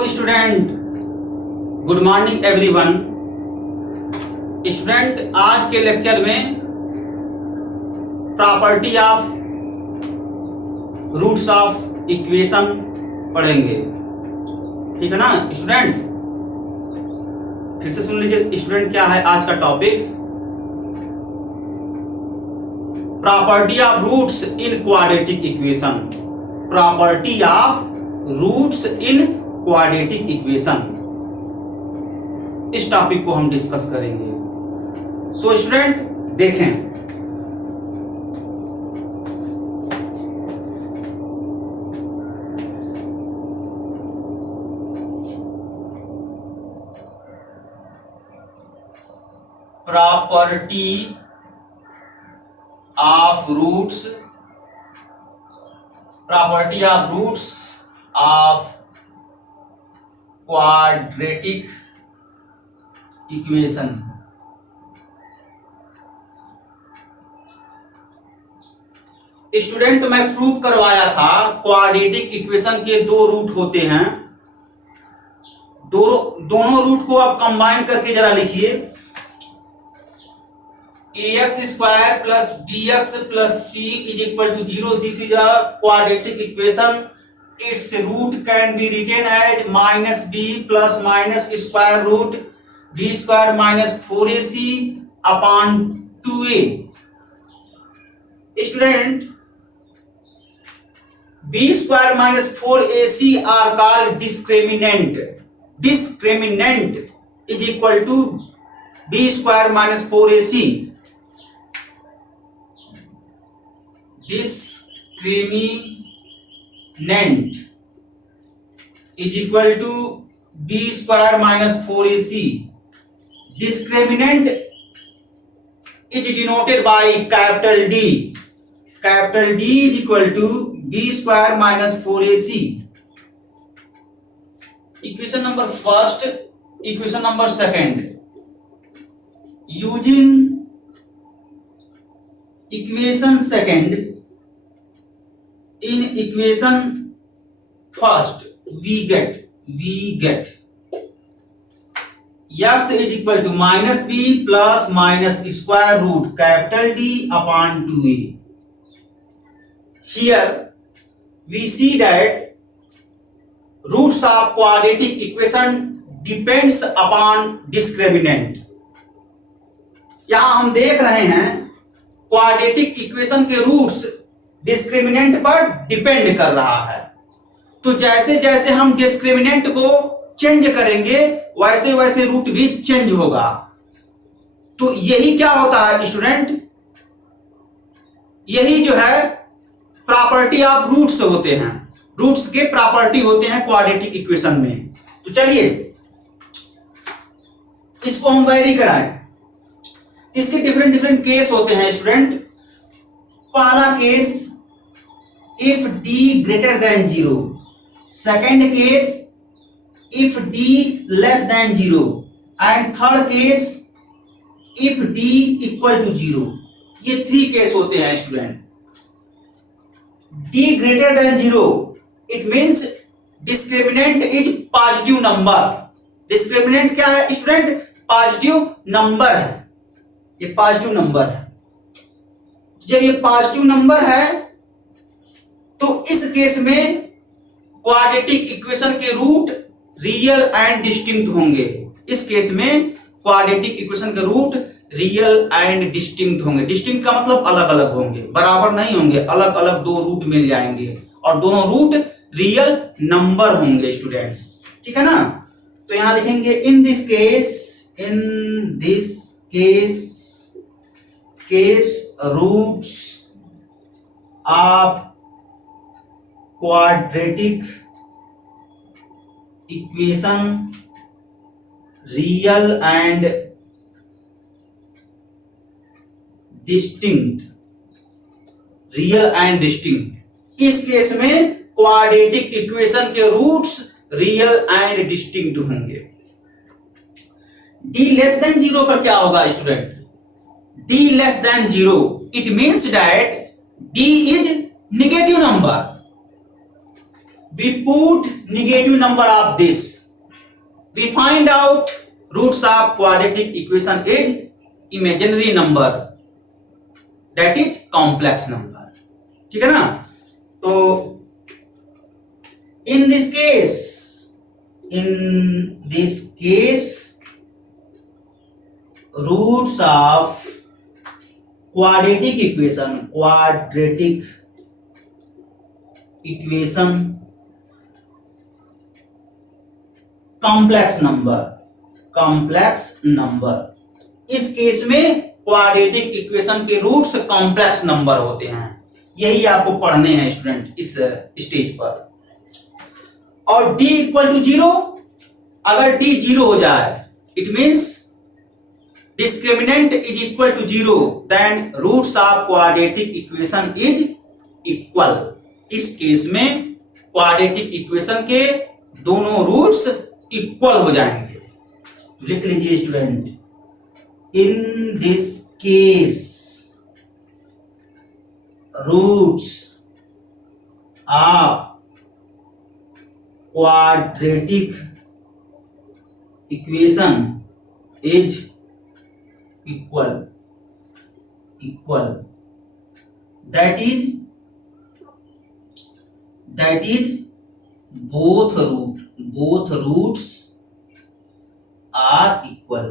Hello student, good morning everyone. Student, आज के lecture में property of roots of equation पढ़ेंगे। ठीक है ना स्टूडेंट? फिर से सुन लीजिए स्टूडेंट, क्या है आज का topic? Property of roots in quadratic equation. Property of roots in quadratic equation, इस टॉपिक को हम डिस्कस करेंगे। सो स्टूडेंट देखें, property of roots, property of roots of quadratic equation. Student, मैं प्रूव करवाया था क्वाड्रेटिक इक्वेशन के दो रूट होते हैं। दोनों रूट को आप कंबाइन करके जरा लिखिए। ax square plus bx plus c is equal to 0। This is a quadratic equation. Its root can be written as minus b plus minus square root b square minus 4ac upon 2a। Student, b square minus 4ac are called discriminant. Discriminant is equal to b square minus 4ac. Discriminant is equal to b square minus 4ac. Discriminant is denoted by capital D. Capital D is equal to b square minus 4ac. Equation number first, equation number second. Using equation second, in equation first we get x is equal to minus b plus minus square root capital D upon 2a. Here we see that roots of quadratic equation depends upon discriminant. यहां हम देख रहे हैं quadratic equation के roots discriminant पर depend कर रहा है। तो जैसे जैसे हम डिस्क्रिमिनेंट को चेंज करेंगे वैसे वैसे रूट भी चेंज होगा। तो यही क्या होता है स्टूडेंट, यही जो है प्रॉपर्टी ऑफ रूट्स होते हैं। रूट्स के प्रॉपर्टी होते हैं क्वाड्रेटिक इक्वेशन में। तो चलिए इसको हम वेरी कराएं। इसके डिफरेंट डिफरेंट केस होते हैं स्टूडेंट। पहला case if d greater than 0, second case if d less than 0 and third case if d equal to 0। ये 3 केस होते हैं student. d greater than 0 it means discriminant is positive number. Discriminant क्या है student? Positive number है। ये positive number है। जब ये पॉजिटिव नंबर है तो इस केस में क्वाड्रेटिक इक्वेशन के रूट रियल एंड डिस्टिंक्ट होंगे। इस केस में क्वाड्रेटिक इक्वेशन के रूट रियल एंड डिस्टिंक्ट होंगे। डिस्टिंक्ट का मतलब अलग अलग होंगे, बराबर नहीं होंगे। अलग अलग दो रूट मिल जाएंगे और दोनों रूट रियल नंबर होंगे स्टूडेंट्स। ठीक है ना? तो यहां लिखेंगे in this case roots of quadratic equation real and distinct. इस केस में क्वाड्रेटिक इक्वेशन के रूट्स रियल एंड डिस्टिंक्ट होंगे। d लेस देन 0 पर क्या होगा student? d less than 0 it means that d is negative number. we put negative number of this, we find out roots of quadratic equation is imaginary number, that is complex number. ठीक है ना? तो in this case roots of quadratic equation complex number, इस case में quadratic equation के roots complex number होते हैं। यही आपको पढ़ने हैं स्टूडेंट इस स्टेज पर। और d इक्वल टू 0, अगर d 0 हो जाए it means discriminant is equal to 0, then roots of quadratic equation is equal. इस केस में क्वाड्रेटिक इक्वेशन के दोनों रूट्स इक्वल हो जाएंगे। लिख लीजिए student, in this case roots of quadratic equation is equal, that is both roots are equal।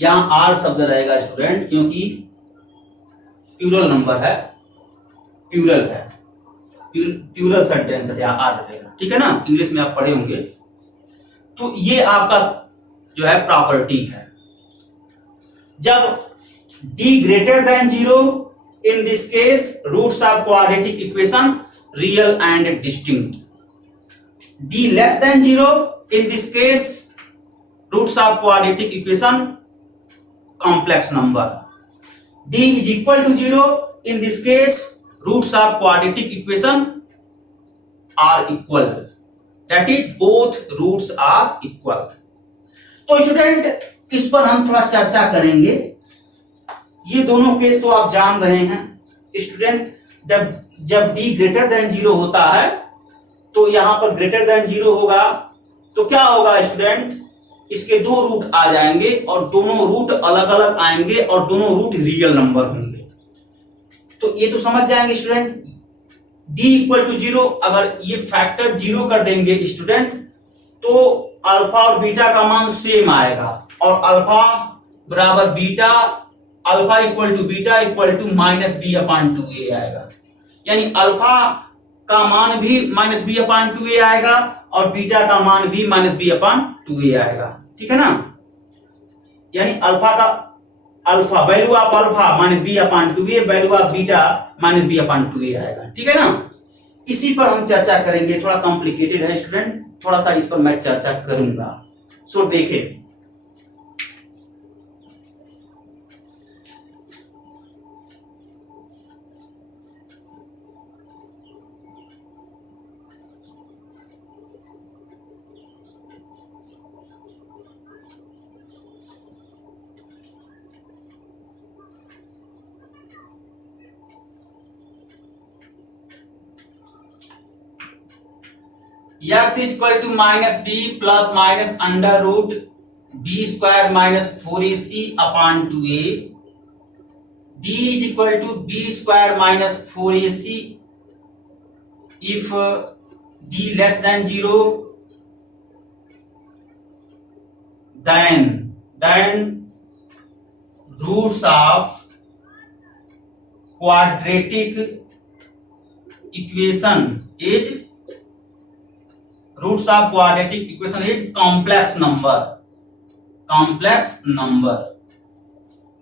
यहां are शब्द रहेगा स्टूडेंट, क्योंकि प्लूरल नंबर है, प्लूरल सेंटेंस है, यहाँ आर रहेगा। ठीक है ना? इंग्लिश में आप पढ़े होंगे। तो ये आपका जो है प्रॉपर्टी है। जब d greater than 0, in this case roots of quadratic equation real and distinct. d less than 0, in this case roots of quadratic equation complex number. d is equal to 0, in this case roots of quadratic equation are equal, that is both roots are equal। तो student इस पर हम थोड़ा चर्चा करेंगे। ये दोनों case तो आप जान रहे हैं स्टूडेंट। जब d ग्रेटर देन 0 होता है तो यहां पर ग्रेटर देन 0 होगा तो क्या होगा स्टूडेंट, इसके दो रूट आ जाएंगे और दोनों रूट अलग अलग आएंगे और दोनों रूट रियल नंबर होंगे। तो ये तो समझ जाएंगे स्टूडेंट। d इक्वल टू 0, अगर ये फैक्टर 0 कर देंगे स्टूडेंट तो अल्फा और बीटा का मान सेम आएगा, और अल्फा बराबर beta, alpha equal to beta equal to -b/2a आएगा। यानी अल्फा का मान भी -b/2a आएगा और बीटा का मान भी -b/2a आएगा। ठीक है ना? यानी alpha value of alpha -b/2a, value of beta -b/2a आएगा। ठीक है ना? इसी पर हम चर्चा करेंगे। थोड़ा कॉम्प्लिकेटेड है स्टूडेंट, थोड़ा सा इस पर मैं चर्चा करूंगा। सो देखें, x is equal to -b plus minus under root b square minus 4ac upon 2a, d is equal to b square minus 4ac if d less than 0, then roots of quadratic equation is complex number।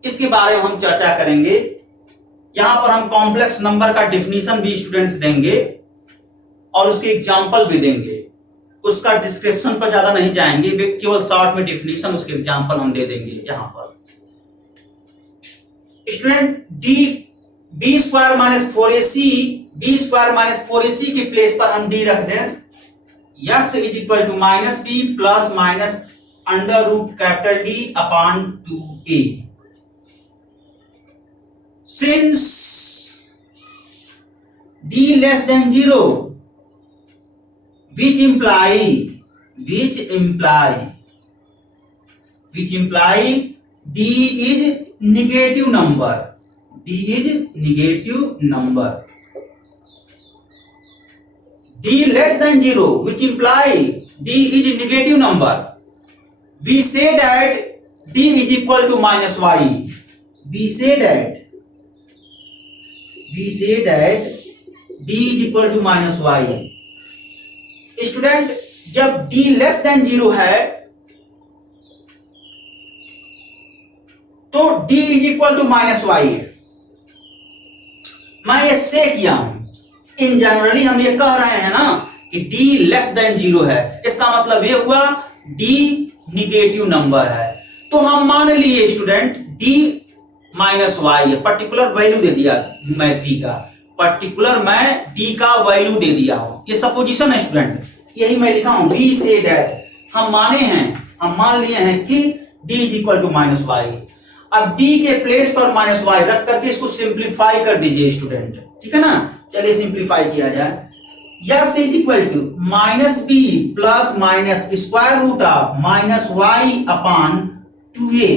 इसके बारे में हम चर्चा करेंगे। यहां पर हम complex number का डेफिनेशन भी स्टूडेंट्स देंगे और उसके एग्जांपल भी देंगे। उसका डिस्क्रिप्शन पर ज्यादा नहीं जाएंगे, केवल शॉर्ट में डेफिनेशन, उसके एग्जांपल हम दे देंगे। यहां पर student b square minus 4ac के प्लेस पर हम d रख दें। x is equal to -b plus minus under root capital D upon 2a। since d less than 0, which imply d is negative number, d less than 0, which imply d is negative number, we say that d is equal to minus y. We say that d is equal to minus y. Student जब d less than 0 है तो d is equal to minus y है। मैं ये से किया हूं, इन generally हम ये कह रहे हैं ना कि d लेस देन 0 है, इसका मतलब ये हुआ d निगेटिव नंबर है। तो हम मान लिए स्टूडेंट d माइनस वाई है, पर्टिकुलर वैल्यू दे दिया मैं d का, पर्टिकुलर मैं d का वैल्यू दे दिया हूं। ये सपोजिशन है स्टूडेंट, यही मैं लिखा हूं, वी से दैट हम मान लिए हैं कि d is equal to minus y. अब d के प्लेस पर माइनस वाई रख करके इसको सिंप्लीफाई कर दीजिए स्टूडेंट, ठीक है ना। चलिए सिंप्लीफाई किया जाए। x is equal to minus b plus minus square root of minus y upon 2a।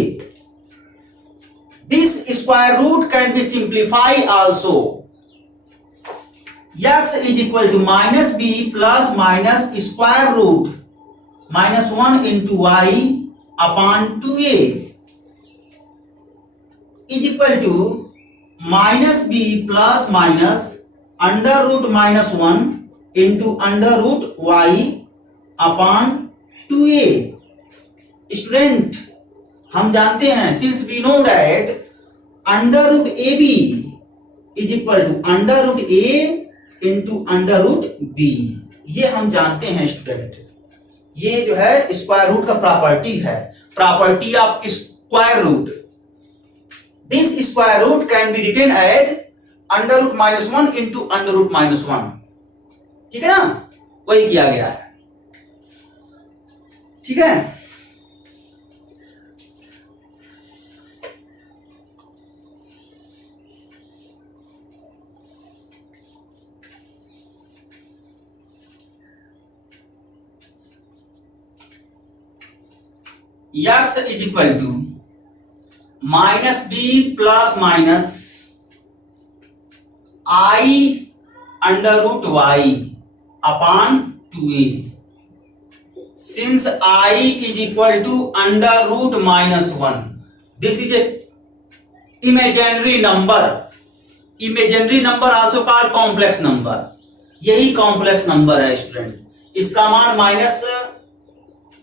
This square root can be simplify also. x is equal to minus b plus minus square root minus 1 into y upon 2a is equal to minus b plus minus under root minus 1 into under root y upon 2a। Student हम जानते हैं since we know that under root ab is equal to under root a into under root b, ये हम जानते हैं student. ये जो है स्क्वायर रूट का प्रॉपर्टी है, property of square root. This square root can be written as under root minus 1 into under root minus 1, ठीक है ना, वही किया गया है, ठीक है। x is equal to minus b plus minus I under root y upon 2a। Since I is equal to under root minus 1, this is a imaginary number, imaginary number also called complex number। यही complex number है student, इसका मान minus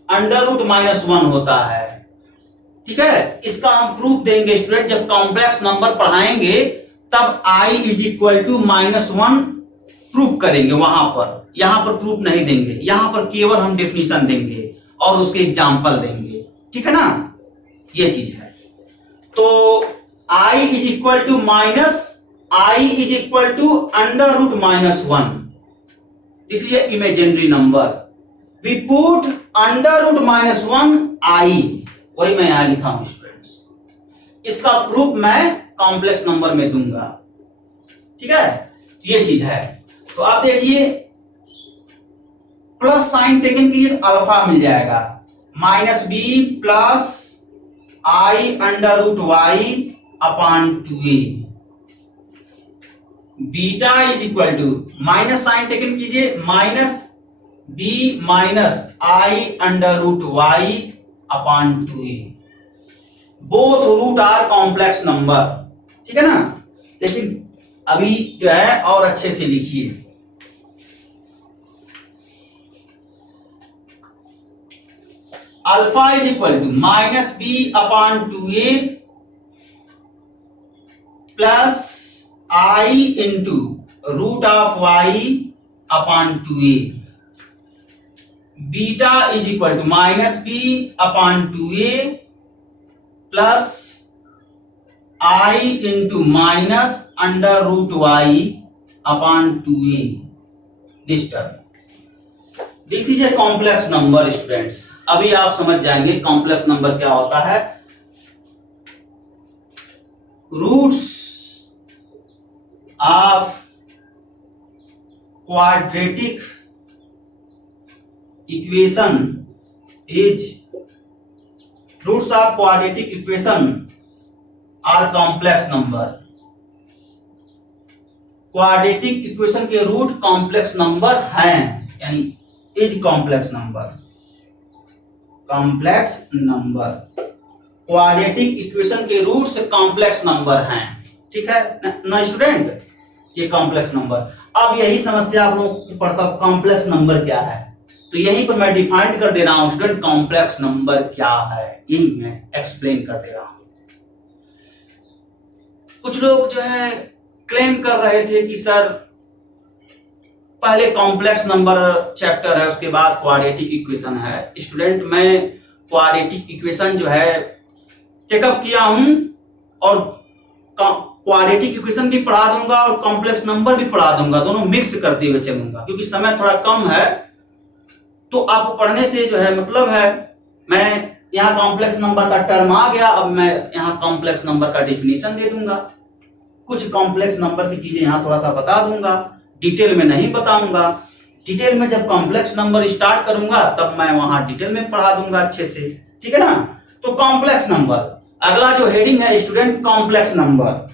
under root minus 1 होता है, ठीक है। इसका हम प्रूफ देंगे स्टूडेंट, जब कॉम्प्लेक्स नंबर पढ़ाएंगे तब i is equal to minus 1 proof करेंगे वहां पर, यहां पर प्रूफ नहीं देंगे, यहां पर केवल हम डेफिनेशन देंगे और उसके एग्जाम्पल देंगे, ठीक है ना, ये चीज है। तो i is equal to minus i is equal to under root minus 1, this is a imaginary number. We put under root minus 1 i, वही मैं यहां लिखा हूं स्टूडेंट्स। इसका प्रूफ मैं कॉम्प्लेक्स नंबर में दूंगा, ठीक है, ये चीज है। तो आप देखिए प्लस साइन टेकन कीजिए अल्फा मिल जाएगा, minus b plus i under root y upon 2a। Beta is equal to minus sign taken कीजिए, minus b minus i under root y upon 2a। Both root are complex number, ठीक है ना। लेकिन अभी जो है और अच्छे से लिखिए, alpha is equal to minus b upon 2a plus i into root of y upon 2a। Beta is equal to minus b upon 2a plus i into minus under root y upon 2a। This term, this is a complex number students. अभी आप समझ जाएंगे complex number क्या होता है। Roots of quadratic equation is roots of quadratic equation are complex number. Quadratic equation के root complex number हैं, यानी is complex number. Complex number, quadratic equation के रूट्स कॉम्प्लेक्स नंबर हैं, ठीक है ना स्टूडेंट, ये कॉम्प्लेक्स नंबर। अब यही समस्या आप लोगों को पढ़ता, कॉम्प्लेक्स नंबर क्या है, तो यहीं पर मैं डिफाइन कर दे रहा हूं स्टूडेंट, कॉम्प्लेक्स नंबर क्या है, यही मैं एक्सप्लेन कर दे रहा हूं। कुछ लोग जो है क्लेम कर रहे थे कि सर पहले कॉम्प्लेक्स नंबर चैप्टर है, उसके बाद क्वाड्रेटिक इक्वेशन है। स्टूडेंट मैं क्वाड्रेटिक इक्वेशन जो है टेकअप किया हूं और क्वाड्रेटिक इक्वेशन भी पढ़ा दूंगा और कॉम्प्लेक्स नंबर भी पढ़ा दूंगा, दोनों मिक्स करते हुए चलूंगा, क्योंकि समय थोड़ा कम है। तो आप पढ़ने से जो है मतलब है, मैं यहाँ कॉम्प्लेक्स नंबर का टर्म आ गया, अब मैं यहाँ कॉम्प्लेक्स नंबर का डेफिनेशन दे दूंगा, कुछ कॉम्प्लेक्स नंबर की चीजें यहाँ थोड़ा सा बता दूंगा, डिटेल में नहीं बताऊंगा। डिटेल में जब कॉम्प्लेक्स नंबर स्टार्ट करूंगा तब मैं वहां डिटेल में पढ़ा दूंगा अच्छे से, ठीक है ना। तो कॉम्प्लेक्स नंबर, अगला जो हेडिंग है student complex number.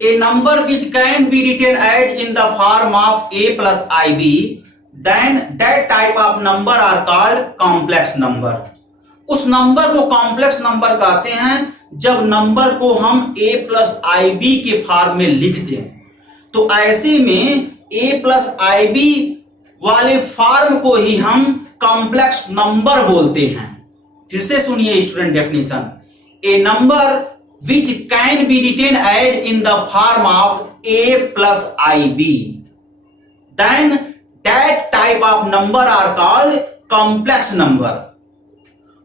A number which can be written as in the form of a plus ib, then that type of number are called complex number। उस नंबर को कॉम्प्लेक्स नंबर कहते हैं जब number को हम a plus i B के form में लिख दें, तो ऐसे में a प्लस आई बी वाले फॉर्म को ही हम कॉम्प्लेक्स नंबर बोलते हैं। फिर से सुनिए student definition, A number which can be written as in the form of a plus ib, then that type of number are called complex number।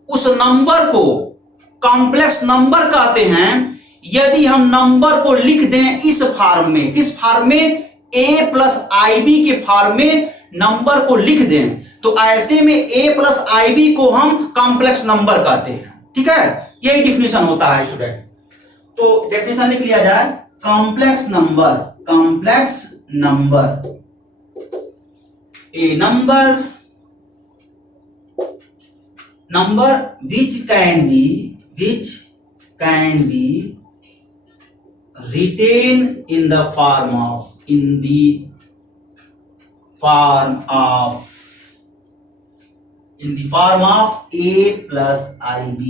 उस number को कॉम्प्लेक्स नंबर कहते हैं यदि हम नंबर को लिख दें इस फॉर्म में, किस फॉर्म में, a प्लस आई बी के फॉर्म में नंबर को लिख दें, तो ऐसे में a प्लस आई बी को हम कॉम्प्लेक्स नंबर कहते हैं, ठीक है। यही डिफिनेशन होता है स्टूडेंट। तो डेफिनेशन लिख लिया जाए, complex number, complex number, A number which can be written in the form of a plus ib,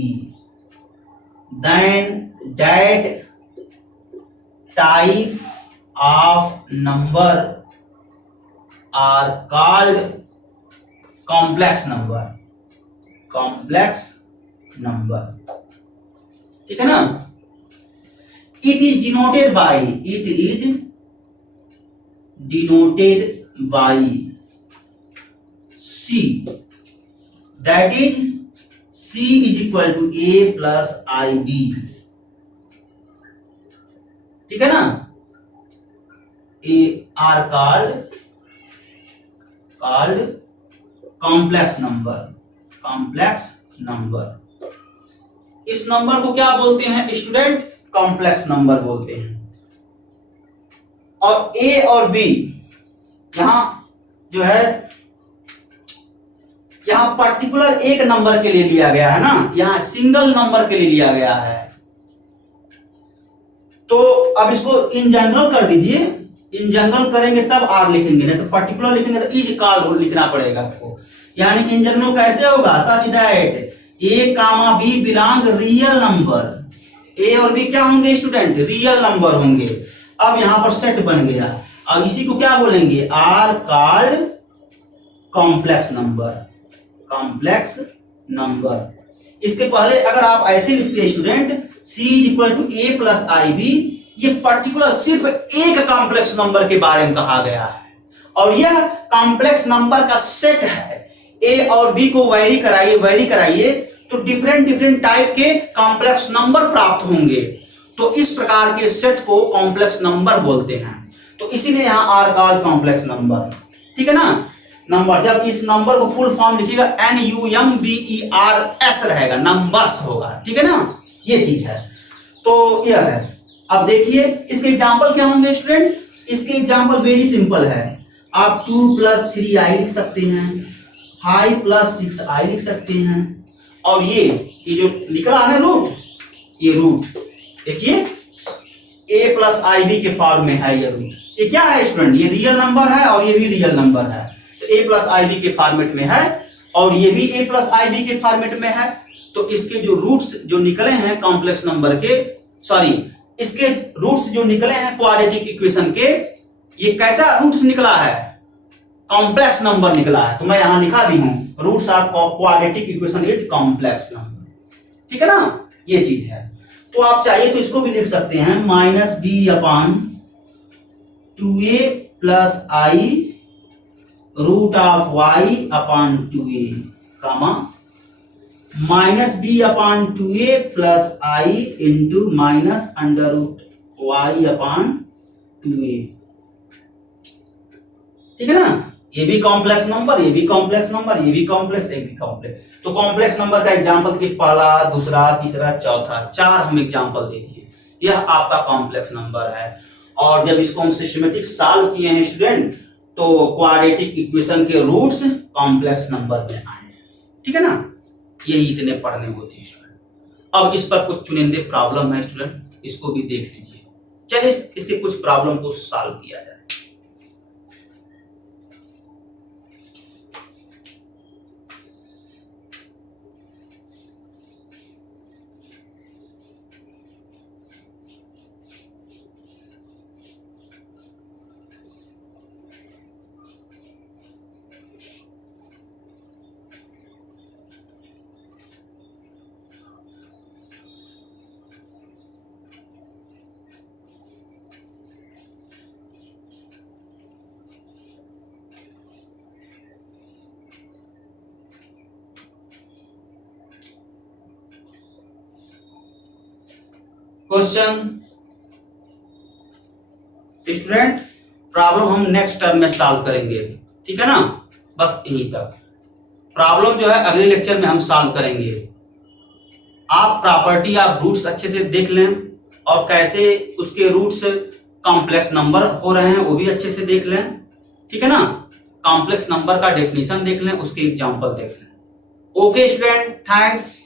then that type of number are called complex number। Complex number, ठीक है ना। It is denoted by c, that is C is equal to a plus i b, ठीक है ना। A are called complex number, complex number. इस number को क्या बोलते हैं स्टूडेंट, कॉम्प्लेक्स नंबर बोलते हैं। और ए और बी यहां जो है, यहां पर्टिकुलर एक नंबर के लिए लिया गया है ना, यहां सिंगल नंबर के लिए लिया गया है। तो अब इसको इन जनरल कर दीजिए, इन जनरल करेंगे तब आर लिखेंगे, नहीं तो पर्टिकुलर लिखेंगे तो इज कॉल्ड लिखना पड़ेगा आपको। यानी इन जनरल कैसे होगा, such that a comma b belong real number, a और बी क्या होंगे स्टूडेंट, रियल नंबर होंगे। अब यहां पर सेट बन गया, अब इसी को क्या बोलेंगे, are called complex number, complex number. इसके पहले अगर आप ऐसे लिखते student, C is equal to a plus i b, ये पर्टिकुलर सिर्फ एक कॉम्प्लेक्स नंबर के बारे में कहा गया है और यह कॉम्प्लेक्स नंबर का सेट है। ए और बी को वेरी कराइए तो डिफरेंट टाइप के कॉम्प्लेक्स नंबर प्राप्त होंगे। तो इस प्रकार के सेट को कॉम्प्लेक्स नंबर बोलते हैं। तो इसीलिए यहां आर कॉल्ड कॉम्प्लेक्स नंबर, ठीक है ना। नंबर, जब इस नंबर को फुल फॉर्म लिखिएगा NUMBERS रहेगा, नंबर्स होगा, ठीक है ना, ये चीज है। तो यह है। अब देखिए इसके एग्जांपल क्या होंगे स्टूडेंट, इसके एग्जांपल वेरी सिंपल है। आप 2 + 3i लिख सकते हैं, 5 + 6i लिख सकते हैं, और ये जो निकला है रूट, ये रूट देखिए a + ib के फॉर्म में है ये रूट। ये क्या है स्टूडेंट, ये रियल नंबर है और ये भी रियल नंबर है, तो a + ib के फॉर्मेट में है और ये भी a + ib के फॉर्मेट में है। तो इसके जो रूट्स जो निकले हैं कॉम्प्लेक्स नंबर के, सॉरी इसके रूट्स जो निकले हैं क्वाड्रेटिक इक्वेशन के, ये कैसा रूट्स निकला है, कॉम्प्लेक्स नंबर निकला है। तो मैं यहां लिखा भी हूं, roots of quadratic equation is complex number, ठीक है ना, ये चीज है। तो आप चाहिए तो इसको भी लिख सकते हैं -b/2a + i √y/2a, comma -b/2a + i into -√y/2a, ठीक है ना। ये भी कॉम्प्लेक्स नंबर, ये भी कॉम्प्लेक्स नंबर, ये भी कॉम्प्लेक्स, ये भी कॉम्प्लेक्स। तो कॉम्प्लेक्स नंबर का एग्जांपल के पहला, दूसरा, तीसरा, चौथा, 4 हम एग्जांपल दे दिए। यह आपका कॉम्प्लेक्स नंबर है। और जब इसको हम सिस्टमेटिक सॉल्व किए हैं स्टूडेंट, तो क्वाड्रेटिक इक्वेशन के रूट्स कॉम्प्लेक्स नंबर में आए, ठीक है ना। यही इतने पढ़ने होते हैं स्टूडेंट। अब इस पर कुछ चुनिंदे प्रॉब्लम है स्टूडेंट, इसको भी देख लीजिए। चलिए इसके कुछ प्रॉब्लम को सॉल्व किया जाए। क्वेश्चन स्टूडेंट, प्रॉब्लम हम नेक्स्ट टर्म में सॉल्व करेंगे, ठीक है ना, बस यहीं तक। प्रॉब्लम जो है अगले लेक्चर में हम सॉल्व करेंगे। आप प्रॉपर्टी ऑफ रूट्स अच्छे से देख लें और कैसे उसके रूट्स कॉम्प्लेक्स नंबर हो रहे हैं वो भी अच्छे से देख लें, ठीक है ना। कॉम्प्लेक्स नंबर का डेफिनेशन देख लें, उसके एग्जांपल देख लें। Okay student, thanks.